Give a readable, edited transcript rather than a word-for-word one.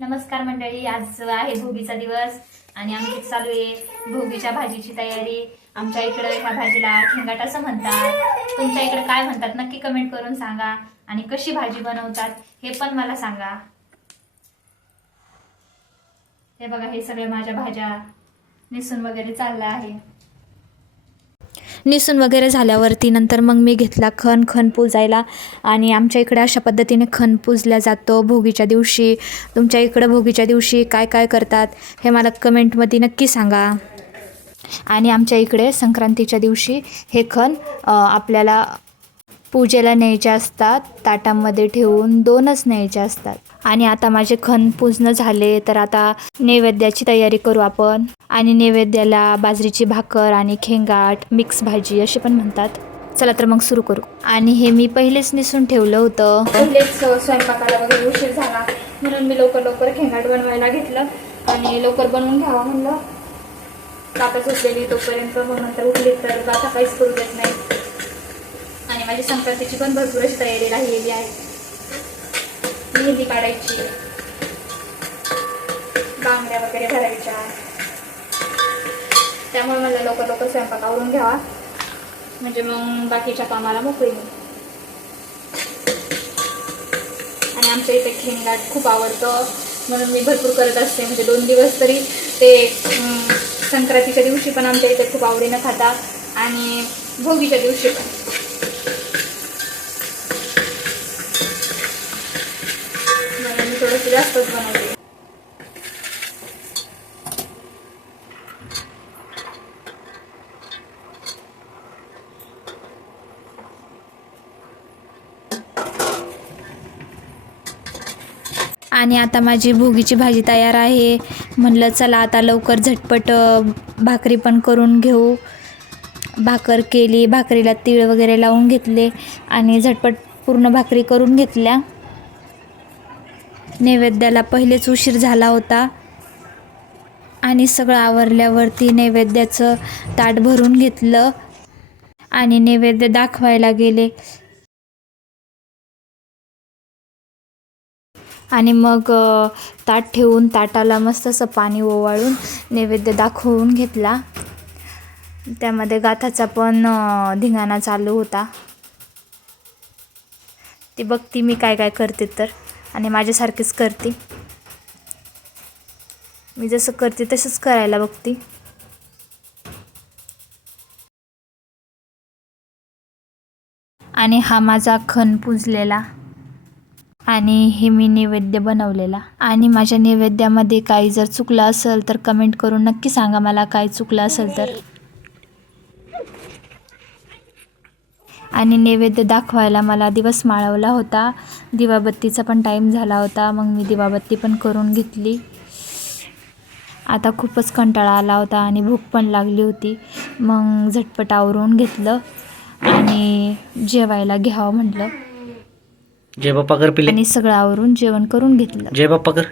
नमस्कार मंडळी, आज आहे भोगीचा दिवस आणि आमची चालू आहे भोगीच्या भाजीची तयारी। आमच्या इकडे ह्या भाजीला ठेंगाट असं म्हणतात। तुमच्या इकडे काय म्हणतात नक्की कमेंट करून सांगा आणि कशी भाजी बनवतात हे पण मला सांगा। हे बघा, हे सगळे माझ्या भाज्या निसून वगैरे चालल्या आहे। निसून वगैरे झाल्यावरती नंतर मग मी घेतला खण पुजायला आणि आमच्या इकडे अशा पद्धतीने खण पुजल्या जातो भोगीच्या दिवशी। तुमच्या इकडे भोगीच्या दिवशी काय काय करतात हे मला कमेंटमध्ये नक्की सांगा। आणि आमच्या इकडे संक्रांतीच्या दिवशी हे खण आपल्याला पूजेला न्यायचे असतात, ताटामध्ये ठेवून 2च न्यायचे असतात। आणि आता माझे खण पूजन झाले तर आता नैवेद्याची तयारी करू आपण। आणि नैवेद्याला बाजरीची भाकर आणि खेंगाट मिक्स भाजी असे पण म्हणतात। चला तर मग सुरू करू। आणि हे मी पहिलेच निसून ठेवलं होतं, पहिलेच स्वयंपाकाला वगैरे उशीर झाला म्हणून मी लवकर खेंगाट बनवायला घेतलं आणि लवकर बनवून घ्यावा म्हणलं। कापच उठलेली तोपर्यंत, मग नंतर उठली तर आता काहीच करू देत नाही। आणि माझी संक्रांतीची पण भरपूर अशी तयारी राहिलेली आहे। मेहंदी काढायची, बांगड्या वगैरे भरायच्या, त्यामुळे मला लवकर स्वयंपाक आवरून घ्यावा म्हणजे मग बाकीच्या कामाला मोकळी होईल। आणि आमच्या इथे खेंगाट खूप आवडतं म्हणून मी भरपूर करत असते, म्हणजे 2 दिवस तरी ते संक्रांतीच्या दिवशी पण आमच्या इथे खूप आवडीनं खातात आणि भोगीच्या दिवशी पण। मी थोडंसं जास्तच बनवते। आणि आता माझी भोगीची भाजी तयार आहे। म्हणलं चला आता लवकर झटपट भाकरी पण करून घेऊ। भाकर केली, भाकरीला तीळ वगैरे लावून घेतले आणि झटपट पूर्ण भाकरी करून घेतल्या। नैवेद्याला पहिलेच उशीर झाला होता आणि सगळं आवरल्यावरती नैवेद्याचं ताट भरून घेतलं आणि नैवेद्य दाखवायला गेले। आणि मग ताट ठेवून ताटाला मस्त असं पाणी ओवाळून नैवेद्य दाखवून घेतला। त्यामध्ये गाथाचा पण धिंगाणा चालू होता। ती बघती मी काय काय करते तर, आणि माझ्यासारखीच करते। मी जसं करते तसंच करायला बघते। आणि हा माझा खण पुजलेला आणि हे मी नैवेद्य बनवलेला। आणि माझ्या नैवेद्यामध्ये काही जर चुकलं असेल तर कमेंट करून नक्की सांगा मला काय चुकलं असेल तर। आणि नैवेद्य दाखवायला मला दिवस माळवला होता, दिवाबत्तीचा पण टाईम झाला होता, मग मी दिवाबत्ती पण करून घेतली। आता खूपच कंटाळा आला होता आणि भूक पण लागली होती, मग झटपट आवरून घेतलं आणि जेवायला घ्यावं म्हटलं। जय बाप्पा कर पिले आणि सगळं आवरून जेवण करून घेतलं। जय बाप्पा कर।